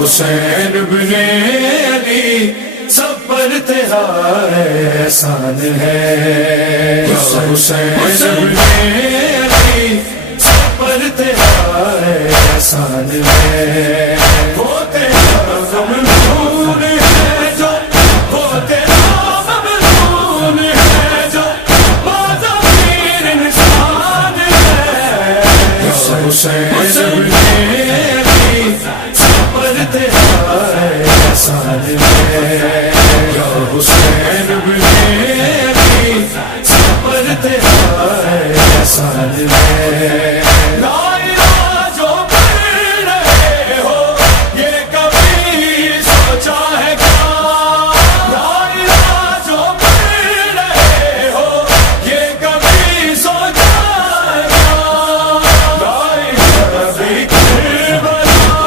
حسین بن علی سب پر تیرا احسان ہے، یا حسین بن علی سب پر تیرا احسان ہے، وہ تیرا ممنون ہے جو، وہ تیرا ممنون ہے جو بازمیر انسان ہے، یا حسین بن علی سب پر تیرا احسان ہے، یا حسین بن علی سب پر تیرا احسان ہے، لا الہ جو پڑھ رہے ہو یہ کبھی سوچا ہے کیا، لا الہ جو پڑھ رہے ہو یہ کبھی سوچا ہے کیا، لا الہ بھی کربلا،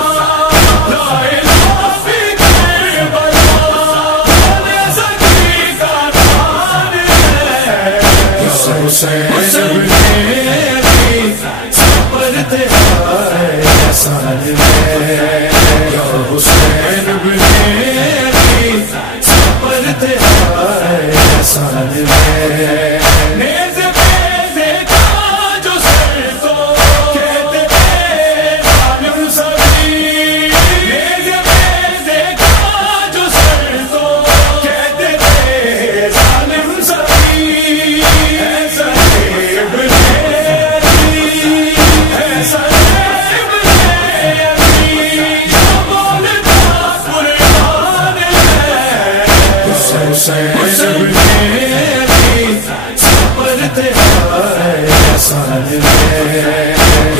لا الہ بھی کربلا، زکی کا نام ہے، یا حسین بن علی سب پر تیرا احسان ہے، یا حسین بن علی سب پر تیرا احسان ہے، نیز پہ دیکھا جو سر تو کہتے تھے ظالم سبھی، نیز پہ دیکھا جو سر تو کہتے تھے ظالم سبھی، ایسا ابن علی، ایسا ابن علی جو بولتا قرآن ہے، حسین بن علی سب پر تیرا احسان ہے،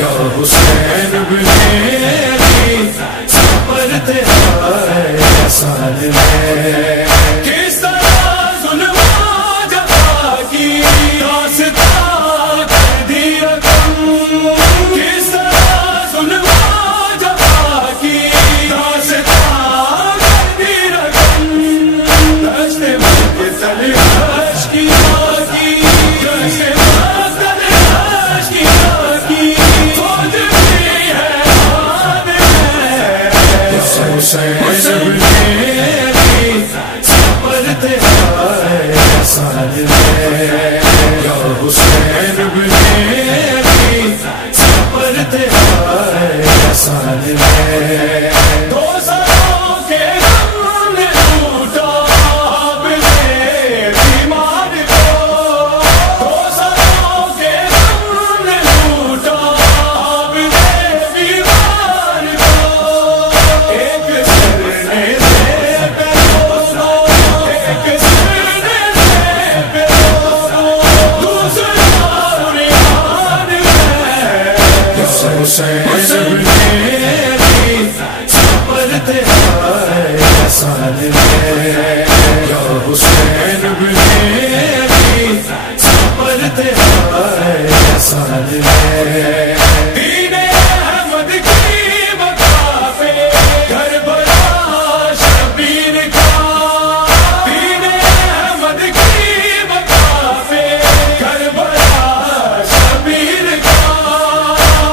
یا حسین بن علی سب پر تیرا احسان ہے، کس طرح ظلم و جفا کی داستان کر دی رقم، کس طرح ظلم و جفا کی داستان کر دی رقم، دشت مقتل عشق کی باقی، دشت مقتل عشق کی باقی، فوج بھی حیران ہے، حسین بن علی سب پر تیرا احسان ہے، یا حسین بن علی سب پر تیرا احسان ہے، دو سروں کے غم نے ٹوٹا اپنے بیمار کو، دو سروں کے غم نے ٹوٹا اپنے بیمار کو، ایک سرنے سے پیرو، ایک سرنے سے پیرو، دوسرا ریحان ہے، حسین بن علی سب پر تیرا احسان ہے، یا حسین بن علی سب پر تیرا احسان ہے، دین احمد کی بقا پہ کربلا شبیر کا، دین احمد کی بقا پہ کربلا شبیر کا،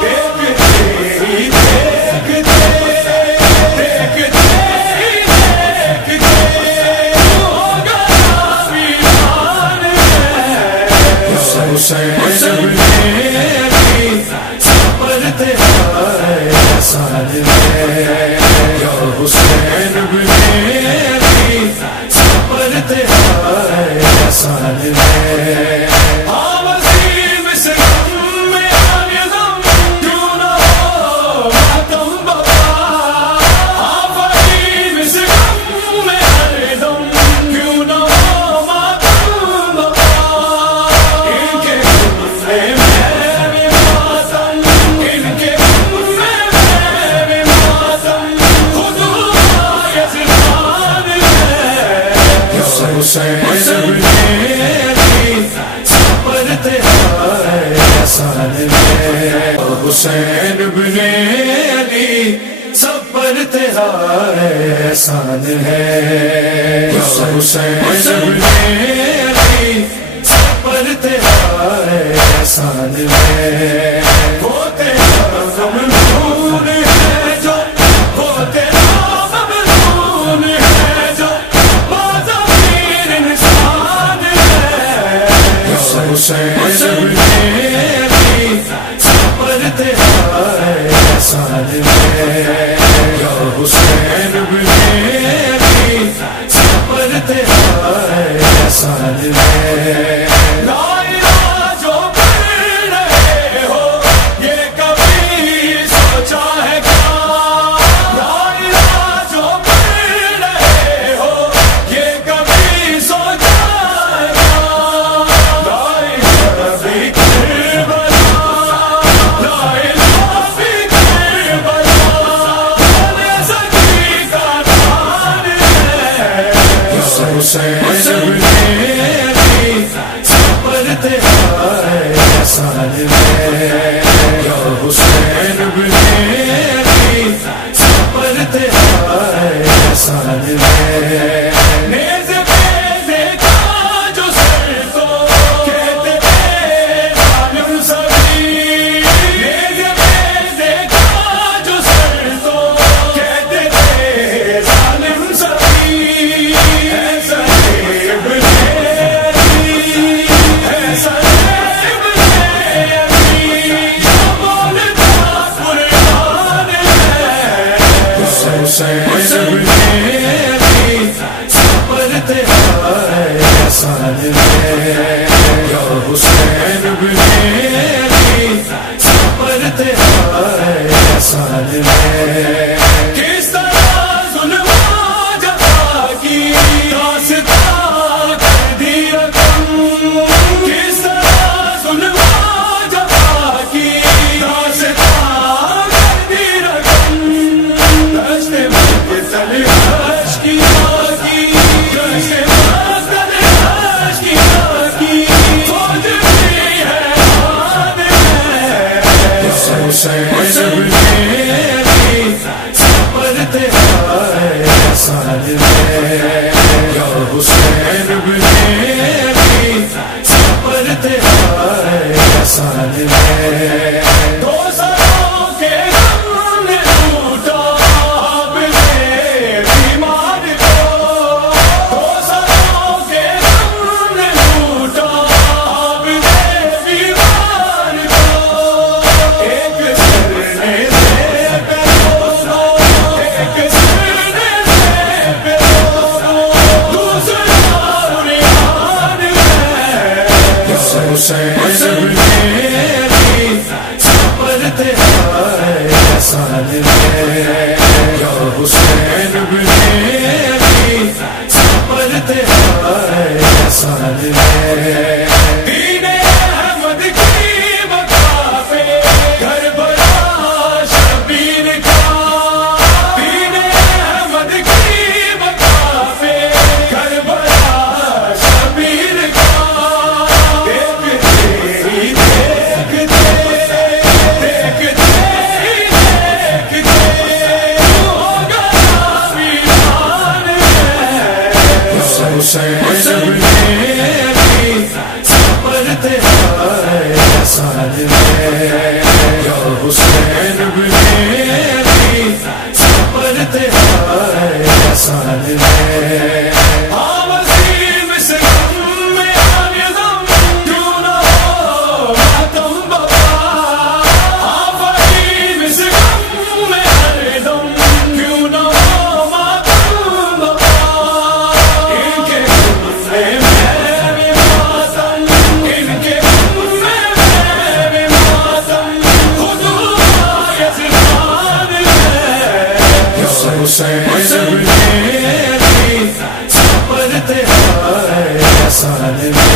دیکھتے ہی دیکھتے، دیکھتے ہی دیکھتے ہو گیا ویران ہے، حسین بن علی سب پر تیرا احسان ہے، یا حسین بن علی سب پر تیرا احسان ہے، ہاں وسیم سے غم میں آنے غم کیوں نہ ہو ماتم بقا، ہاں وسیم سے غم میں آنے غم کیوں نہ ہو ماتم بقا، ان کے غم میں بھی ماتم، ان کے غم میں بھی ماتم، خود ہوا یزدان ہے، حسین بن علی سب پر تیرا احسان ہے، حسین بن علی سب پر تیرا احسان ہے، حسین بن علی سب پر تیرا احسان ہے، وہ تیرا ممنون ہے جو، وہ تیرا حسین میری صبر تیرا احسان ہے یا حسین میری صبر تیرا احسان ہے نیز پہ دیکھا جو سر کو کہتے تھے ظالم سبھی نیز پہ دیکھا جو سر کو کہتے تھے ظالم سبھی ایسا ابن علی ایسا ابن علی جو بولتا قرآن ہے حسین میری صبر تیرا احسان ہے یا حسین میری صبر تیرا احسان ہے کس طرح ظلم جفا کی داستان کر دی رقم کس طرح ظلم جفا کی داستان کر دی رقم دشت مقتل عشق کی باقی دشت مقتل عشق کی باقی فوج بھی ہے آن ہے حسین میری صبر تیرا احسان ہے یا حسین میری صبر تیرا احسان ہے دو سالوں کے غم نے لوٹا آپ نے بیمار کو دو سالوں کے غم نے لوٹا آپ نے بیمار کو ایک سرنے سے پیروں کو ایک سرنے سے پیروں کو دوسرا ریحان ہے حسین میری صبر تیرا احسان ہے یا حسین میری صبر تیرا احسان ہے دین احمد کی بقا پہ کربلا شبیر کا دین احمد کی بقا پہ کربلا شبیر کا دیکھتے ہی دیکھتے حسین میری صبر تیرا احسان ہے یا حسین میری صبر تیرا احسان ہے وسیم سے غم میں آنے غم کیوں نہ ہو ماتم بابا فہیم سے غم میں آنے غم کیوں نہ ہو ماتم بابا ان کے غم میں بھی ماتم ان کے غم میں بھی ماتم خود یزدان ہے حسین میری صبر تیرا احسان ہے